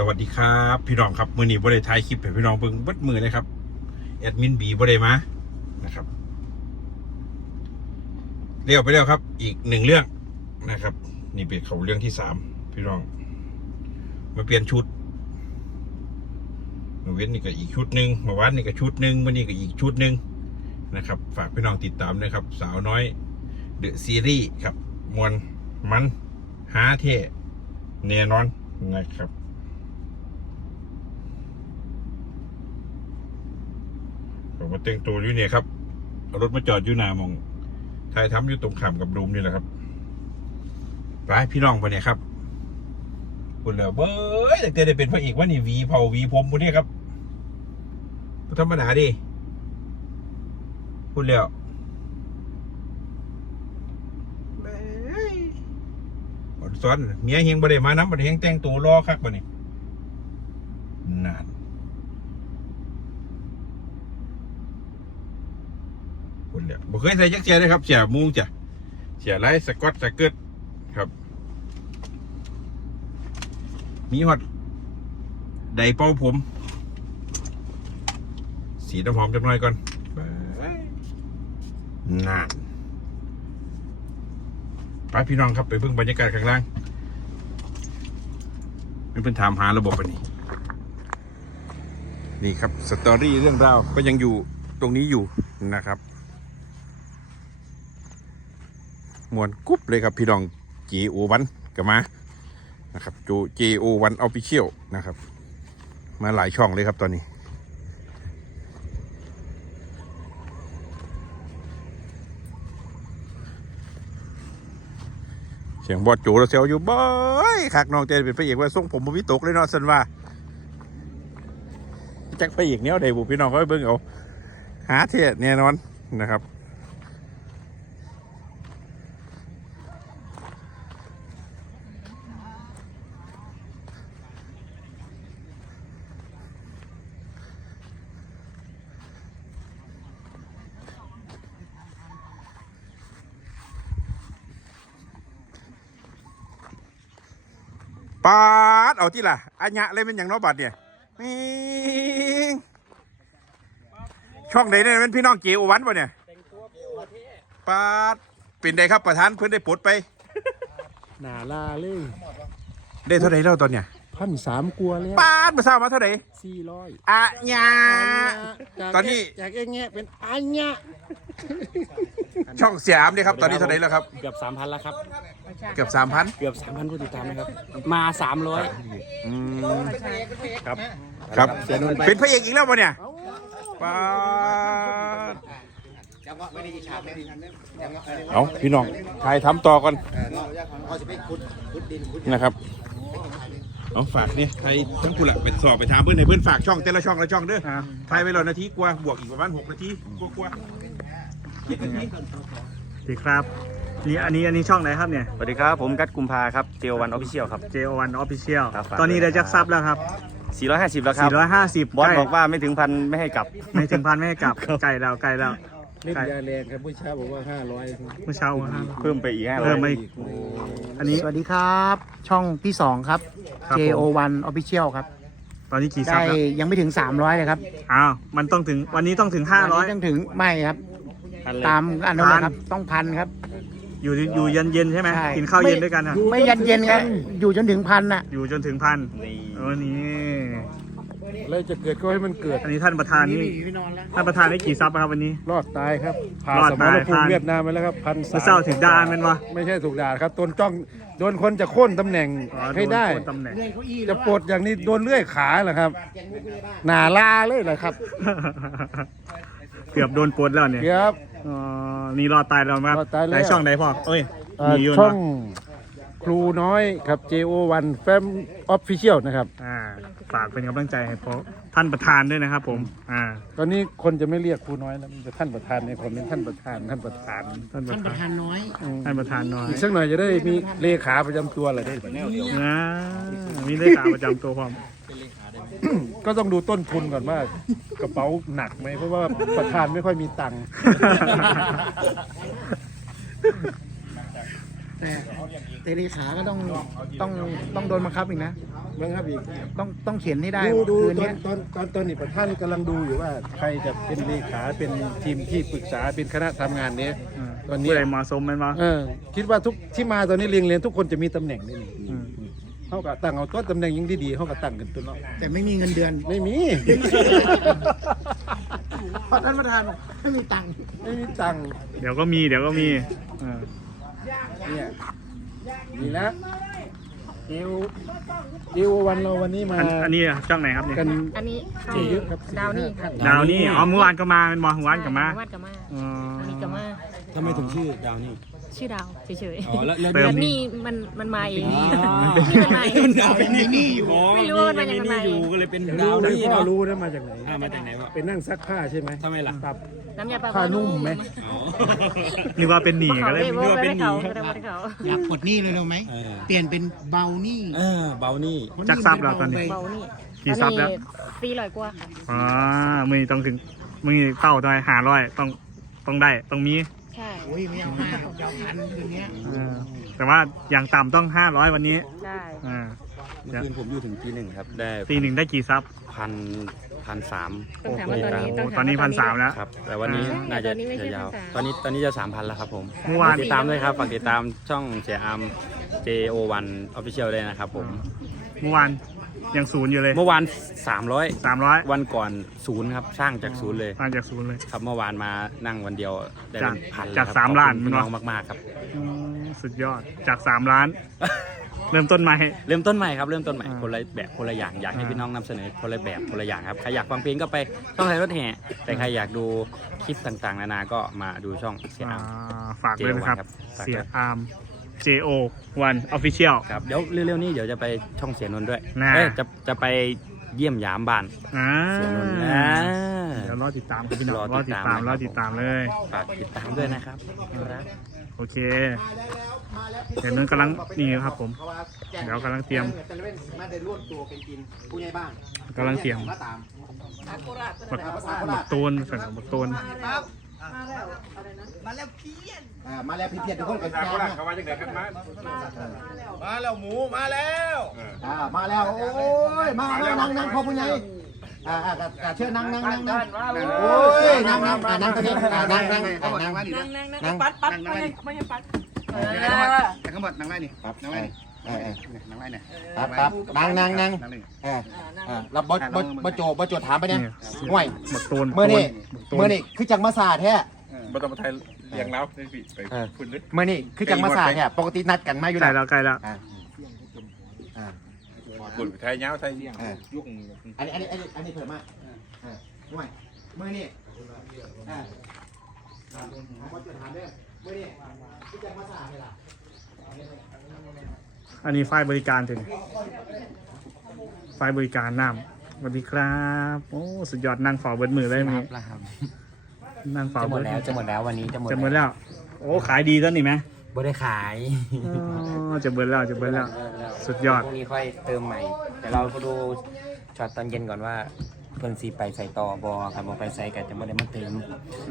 สวัสดีครับพี่น้องครับมือนี้บริไทยคลิปให้พี่น้องเบิ่งบดมือเลยครับแอดมินบีบริมานะครับเรียวไปแล้วครับ อีกหนึ่งเรื่องนะครับ นี่เป็นเขาเรื่องที่สามพี่น้อง มาเปลี่ยนชุดเมื่อเว้นนี่ก็อีกชุดหนึ่งเมื่อวานนี่ก็ชุดหนึ่งวันนี้ก็อีกชุดหนึ่งนะครับ ฝากพี่น้องติดตามด้วยครับ สาวน้อยเดอะซีรีส์ครับมวนมันหาเท่แน่นอนนะครับ มาแต่งตัวอยู่เนี่ยครับเอารถมาจอดอยู่หน้ามองถ่ายทำอยู่ตรงขามกับรูมนี่แหละครับไปพี่น้องไปเนี่ยครับคุณแล้วเบ้ยแต่เกิดได้เป็นพระเอกว่านี่วีเผาวีผมพวกนี้ครับธรรมดาดิคุณแล้วเบ้ยอดซ้อนเมียเฮงบ่ได้มาน้ำบ่ได้เฮงแต่งตัวรอคักบ่นี่นาน คุณเนี่ย บ่เคยใส่ยักเสียเลยครับเสียมุงจ้ะเสียไรสกอตสเกิร์ตครับ มีฮอดไดเป้าผม สีน้ำหอมจักหน่อยก่อนนานไปพี่น้องครับไปเบิ่งบรรยากาศข้างล่างมันเป็นถามหาระบบอันนี้ นี่ครับสตอรี่เรื่องราวก็ยังอยู่ตรงนี้อยู่นะครับ มวนกุ๊บเลยครับพี่น้อง G O วันก็มานะครับจู G O วันออฟฟิเชียลนะครับ มาหลายช่องเลยครับตอนนี้ เสียงบอดจูเราเซลอยู่บ่อยคักน้องเจนเป็นพระเอกว่าทรงผมบวิตกเลยเนาะสันว่าจักพระเอกเนี้ยเดี๋ยวพี่น้องก็ไปเบิ่งเอาหาเทศแน่นอนนะครับ ปาดเอาที่ล่ะอัญญะเลยเป็นอย่างเน้อบัดเนี่ยนี่ช่องไหนเนี่ยเป็นพี่น้องเกียววันป่ะเนี่ยปาดเป็นไดครับประธานเพื่อนได้ปลดไป หนาลาเลยได้เท่าไหร่แล้วตอนเนี่ยพันสามกลัวแล้วปาดมาทราบมาเท่าไหร่สี่ร้อยอัญญะตอนนี้จากเองแงะเป็นอันเนี้ย ช่องเสียอามเนี่ยครับ ตอนนี้เท่าไหร่แล้วครับ เกือบสามพันแล้วครับ เกือบสามพันเกือบสามพันผู้ติดตามนะครับ มาสามร้อยครับ ครับเสียนนท์ไปเป็นพระเอกอีกแล้วป่ะเนี่ยปาดเอาพี่น้องถ่ายทำต่อก่อนนะครับ เอาฝากเนี่ยใครทั้งกูละเป็นสอบไปถามเพื่อนในเพื่อนฝากช่องแต่ละช่องละช่องเด้อถ่ายไปรอนาทีกว่าบวกอีกประมาณหกนาทีกว่า สวัสดีครับนี่อันนี้อันนี้ช่องไหนครับเนี่ย สวัสดีครับ ผมกัดกุมภาครับเจลวันออฟฟิเชียลครับ JO1 Official ครับฝากตอนนี้ด้วยได้จักซับแล้วครับ 450 แล้วครับ 450บอสใกล้บอกว่าไม่ถึงพันไม่ให้กลับ ไม่ถึงพันไม่ให้กลับใกล้แล้วใกล้แล้วเล่นยาแรงครับผู้เช้าบอกว่าห้าร้อยเมื่อเช้าครับ เพิ่มไปอีก500เพิ่มมาอีก อันนี้ สวัสดีครับ ช่องที่สองครับ ครับผม JO1 Official ครับ ตอนนี้กี่ซับได้แล้วยังไม่ถึง 300 เลยครับอ้าวมันต้องถึงวันนี้ต้องถึงวันนี้ต้องถึงไม่ครับ ตามอันนั้นเลยครับ ต้องพันครับ500อยู่อยู่เย็นเย็นๆใช่ไหมใช่ กินข้าวไม่เย็นด้วยกันอะ ไม่ยันเย็นครับอยู่จนถึงพันน่ะ อยู่จนถึงพันนี่เออนี่แล้วจะเกิดก็ให้มันเกิดอันนี้ท่านประธานนี่ท่านประธานได้กี่ซับครับวันนี้ รอดตายครับผ่ารอดสมตายรภูผ่ามินเวียดนามไปแล้วครับพันเมื่อเช้าถึงด่านแม่นวะไม่ใช่ถูกด่าครับโดนจ้องโดนคนจะโค่นตำแหน่งอ๋อให้ได้โนตำแหน่ง จะปลดอย่างนี้โดนเลื่อยขาเหรอครับ หนาลาเลยเหรอครับเกือบโดนปลดแล้วเนี่ยครับ อ๋อนี่รอดตายแล้วครับรอดตายแล้วไหนช่องไหนพ่อเอ้ยเอ่อมีอยู่ช่อเนาะงครูน้อยครับ JO1 Fam Official นะครับ อ่าฝากเป็นกำลังใจให้พวกท่านประธานด้วยนะครับผม อ่า ตอนนี้คนจะไม่เรียกครูน้อยแล้วมันจะท่านประธานในคอมเมนต์ท่านประธานท่านประธานท่านประธานน้อยท่านประธานน้อยอีกสักหน่อยจะได้มีเลขาประจำตัวอะไรได้ นะมีเลขาประจำตัวความ ก็ต้องดูต้นทุนก่อนว่ากระเป๋าหนักไหมเพราะว่าประธานไม่ค่อยมีตังค์แต่แแต่เลขาก็ต้องต้องต้องโดนบังคับอีกนะบังคับอีกต้องต้องเขียนให้ได้ดูดูคืนตอเนี้นยตอนตอนตอนนี้ประธานกำลังดูอยู่ว่าใครจะเป็นเลขาเป็นทีมที่ปรึกษาเป็นคณะทำงานนี้อืมตอนนี้ผู้ใดเหมาะสมแมันบ่เออคิดว่าทุกที่มาตอนนี้เรียงเรียนทุกคนจะมีตำแหน่งนี่นี่อืม เขาก็ตั้งเอาต้นตำแหน่งยิ่งดีๆเขาก็ตั้งกันตัวเนาะแต่ไม่มีเงินเดือนไม่มี เพราะท่านประธานบอกไม่มีตังค์ไม่มีตังค์เดี๋ยวก็มีเดี๋ยวก็มีเออเนี่ยนี่นะดิวดิววันเราวันนี้มาอันอันนี้ช่องไหนครับเนี่ยกันอันนี้เยอะครับดาวนี่ท่านดาวนี่อ๋อเมื่อวานก็มาเป็นบอเมื่อวานก็มาวัดกับมาอ๋ออันนี้กับมาทำไมถึงชื่อดาวนี่ ชื่อดาวเฉยอ๋อแล้วแล้วเติๆมแบบนี้มันมันมาเองอ๋อนี่มันมาเอง ดาวเป็นนี่อ๋อไม่รู้ว่ามันยังไง อยู่ก็เลยเป็นรู้ดาวนะนี่พ่อเนาะรู้นะมาจากไหนอ่ามาจากไหนวะ เป็นนั่งซักผ้าใช่ไหมทำไมล่ะปรับ น้ำยาปลาผ้านุ่มไหม อ๋อ นึกว่าเป็นหนีเขาก็เลยเลยว่าไม่ได้เขาไม่ได้ไม่ได้เขา อยากปลดหนี้เลยรู้ไหม เออ เปลี่ยนเป็นเบาหนี้เออเบานี่เพราะจักทรัพย์แล้วตอนนี้ไปเบานี่กี่ซับแล้ว สี่ร้อยกว่าค่ะอ๋อมือนี้ต้องถึงมือนี้เป้าต้องหาร้อยต้องต้องได้ต้องมี ใช่โอ้ยไม่เอาห้าเอาพันคืนเนี้ยเออแต่ว่าอย่างต่ำต้องห้าร้อยวันนี้ใช่อ่าเมื่อคืนผมอยู่ถึงตีหนึ่งครับ ได้ตีหนึ่งได้กี่ซับ พันพันสามต้องถามว่าตอนนี้โอ้ต้องโหถามตอนนี้พันสามแล้ว ครับ แต่วันนี้ใช่น่าจะตอนนี้ไม่ใช่จะยาว 1,300 ตอนนี้ตอนนี้จะสามพันแล้วครับผมเมื่อวาน ติดตามด้วยครับฝากติดตามช่องเสียอาม JO1 Official ด้วยนะครับผม เมื่อวาน ยังศูนย์อยู่เลยเมื่อวาน 300 สามร้อยวันก่อนศูนย์ครับสร้างจากศูนย์เลยมาจากศูนย์เลย ครับเมื่อวานมานั่งวันเดียวได้เป็นพันเลยจากครับสามขอบคุณล้านพี่น้องเนอะมากๆครับ อืมสุดยอดจากสามล้าน เริ่มต้นใหม่ เริ่มต้นใหม่ครับเริ่มต้นใหม่อ่าคนละแบบคนละอย่างอยากให้อ่า พี่น้องนำเสนอคนละแบบคนละอย่างครับใครอยากฟังเพลงก็ไปช่องไทยรถแห่แต่ใครอยากดูคลิปต่างๆนานาก็มาดูช่องเสียอ่าอามฝากด้วยนะครับ JO1 ครับฝากด้วยเสียอาร์ม JO 1 Official ครับเดี๋ยวเร็วๆนี้เดี๋ยวจะไปช่องเสียนนท์ด้วยน่าเอ้ยจะจะไปเยี่ยมยามบ้านอ่าเสียนนท์อ่า เดี๋ยวรอติดตามครับพี่น้องรรออติติดดตาตามมนะครับรอติดตามเลย ฝากติดตามด้วยนะครับครับ โอเค เดี๋ยวนั้นกำลังนี่ครับผมเดี๋ยวกำลังเตรียม มาได้ร่วมตัวเป็นกินผู้ใหญ่บ้านกำลังเตรียมมาตามบักบักตูนสั่งบักตูน อ่ามาแล้วพี่เพียรทุกคนกันทางแก้โคราชมาเขาว่าจังไดครับมามาแล้วหมูมาแล้วอ่ามาแล้วโอ้ยมามานั่งนั่งพ่อผู้ใหญ่อ่าอ่าอ่าอ่าเชิญนั่งนั่งนั่งนั่งโอ้ยนั่งนั่งอ่านั่งตรงนี้อ่านั่งนั่งอ่านั่งนั่งนั่งปัดปัดไม่ไม่ปัดข้างบนนั่งไล่นี่ครับนั่งไล่นี่ เออเออนั่งไล่นี่ครับครับนั่งนั่งนั่งเอออ่าแล้วบ่บ่บ่โจบ่โจถามไปเนี่ยเนี่ยห่วยบักตูนเมื่อนี่บักตูนเมื่อนี่คือจังมาสาแท้บ่ต้องมาไทยเลี้ยงแล้วได้พี่ไปคุณเลยเมื่อนี่คือจังมาสาแท้ปกตินัดกันมาอยู่ใกล้แล้วแล้วใกล้แล้วอ่าอ่าคุณไทยยาวไทยเออยุ่งอันนี้อันนี้อันนี้อันนี้เผื่อมากอ่าห่วยเมื่อนี่อ่าอ่าผมก็จะถามเด้อเมื่อนี่คือจังมาสาเนี่ยล่ะ อันนี้ฝ่ายบริการถึงฝ่ายบริการน้ำสวัสดีครับ โอ้สุดยอดนั่งฝ่าเบิดมือเลยมั้ยแล้วครับนั่งฝ่าจะหมเบิดดแล้วจะหมดแล้ววันนี้จะหมดจะเบิดแล้ว โอ้ขายดีต้นนี่ไหมบ่ได้ขายอ๋อจะเบิดแล้วจะเบิดแล้ว สุดยอด พรุ่งนี้ค่อยเติมใหม่แต่เราก็ดูช็อตตอนเย็นก่อนว่าเพิ่นสีไปใส่ต่อบอครับบอไปใส่กันจะไม่ได้มาเติม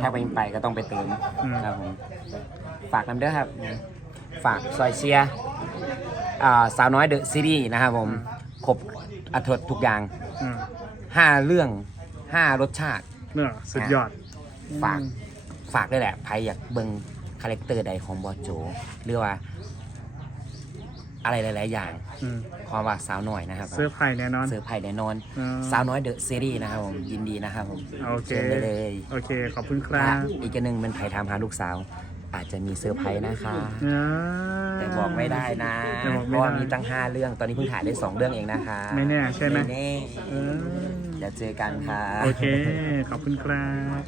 ถ้าไปไปก็ต้องไปเติมอืม ครับผมฝากกันเด้อครับ ฝากซอยเชียร์อ่าสาวน้อยเดอะซีรีส์นะครับผมครบอัตรสทุกอย่างอืม5เรื่อง5รสชาติ เนี่ยสุดยอด ฝาก ฝากด้วยแหละใครอยากเบิ่งคาแรคเตอร์ใดของบอสโจ หรือว่า อะไรหลาย ๆ อย่าง อืมความว่าสาวหน่อยนะครับเสื้อร์ไผ่แน่นอน เซอร์ไพรส์แน่นอนอืมสาวน้อยเดอะซีรีส์นะครับผมยินดีนะครับผมโอเค ชิญได้เลยโอเค ขอบคุณครัและบ อีกอันหนึ่งเป็นไผ่ทำหาลูกสาว อาจจะมีเซอร์ไพรส์นะคะ อ่า แต่บอกไม่ได้นะแต่บอกเพไม่ได้ราะว่ามีตั้ง 5 เรื่อง ตอนนี้เพิ่งถ่ายได้ 2 เรื่องเองนะคะไม่แน่ใช่ไหมไม่แน่เออเดี๋ยวเจอกันค่ะ โอเค ขอบคุณครับ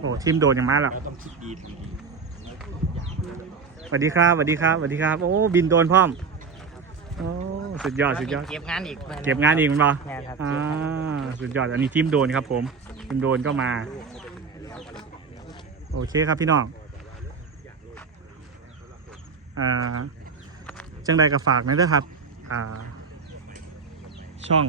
โอ้ทีมโดนอย่างมากแล้วสวัสดีครับสวัสดีครับสวัสดีครับ โอ้บินโดนพร้อมโอ้สุดยอดสุดยอด เก็บงานอีกเก็บงานอีกมั้ยบอแม่ครับอ่าสุดยอดอันนี้ทีมโดนครับผมทีมโดนก็มา โอเคครับพี่น้องอ่าจังใดก็ฝากหนะเด้อครับอ่าช่อง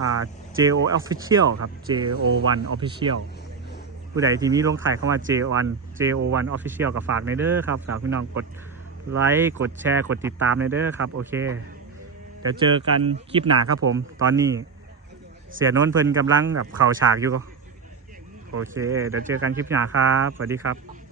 อ่า JO Official ครับ JO1 Official ผู้ใดที่มีลงถ่ายเข้ามา JO1 JO1 Official ก็ฝากในเด้อครับฝากพี่น้องกดไลค์กดแชร์กดติดตามในเด้อครับ โอเค เดี๋ยวเจอกันคลิปหน้าครับผม ตอนนี้เสียโน้นเพิ่นกำลังแบบเข่าฉากอยู่ก็โอเค เดี๋ยวเจอกันคลิปหน้าครับ สวัสดีครับ